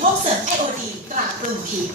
พบเสริมไอโอดีตรากลุ่มผิด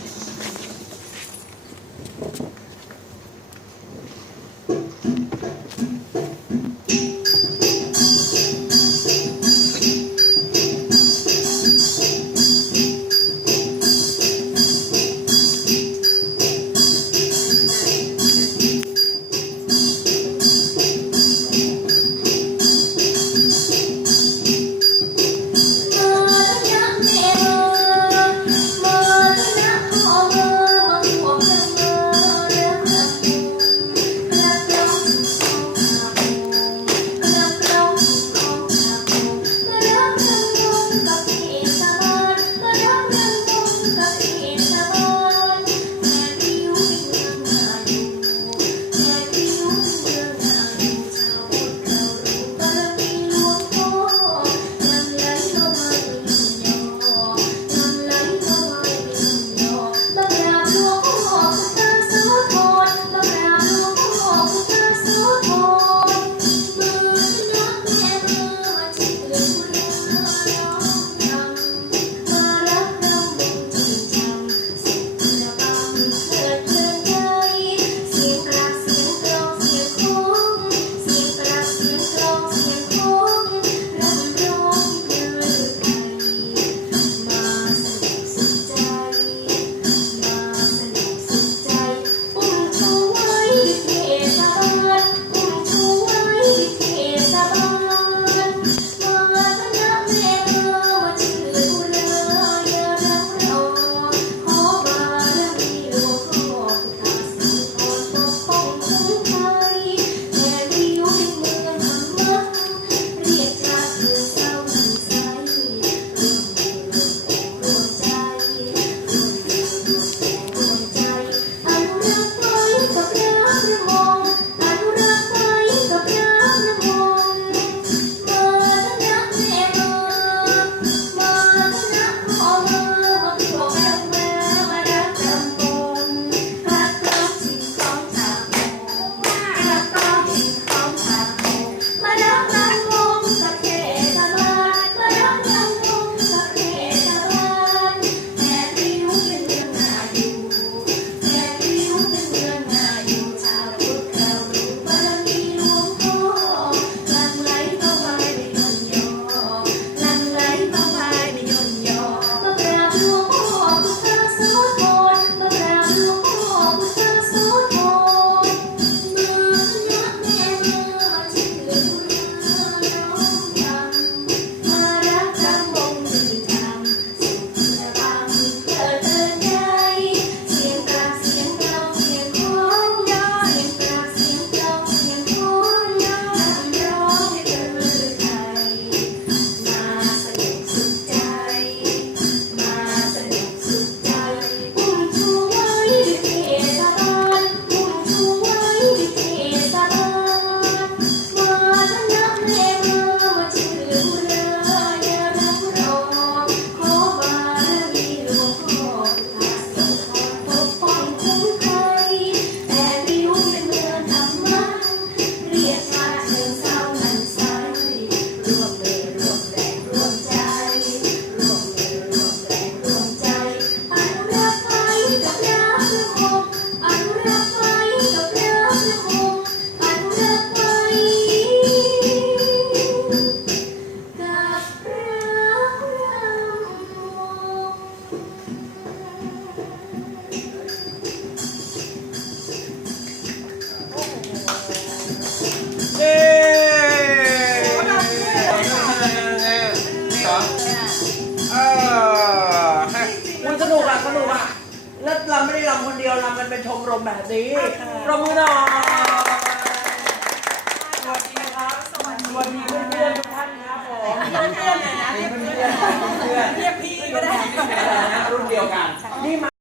สนุกอะแล้วรำไม่ได้รำคนเดียวรำกันเป็นชมรมแบบนี้รำมือหน่อยสวัสดีครับ สวัสดีเพื่อนๆทุกท่านครับผมเพื่อนๆนะเพื่อนๆเพื่อนๆเรียกพี่ก็ได้รุ่นเดียวกันนี่มา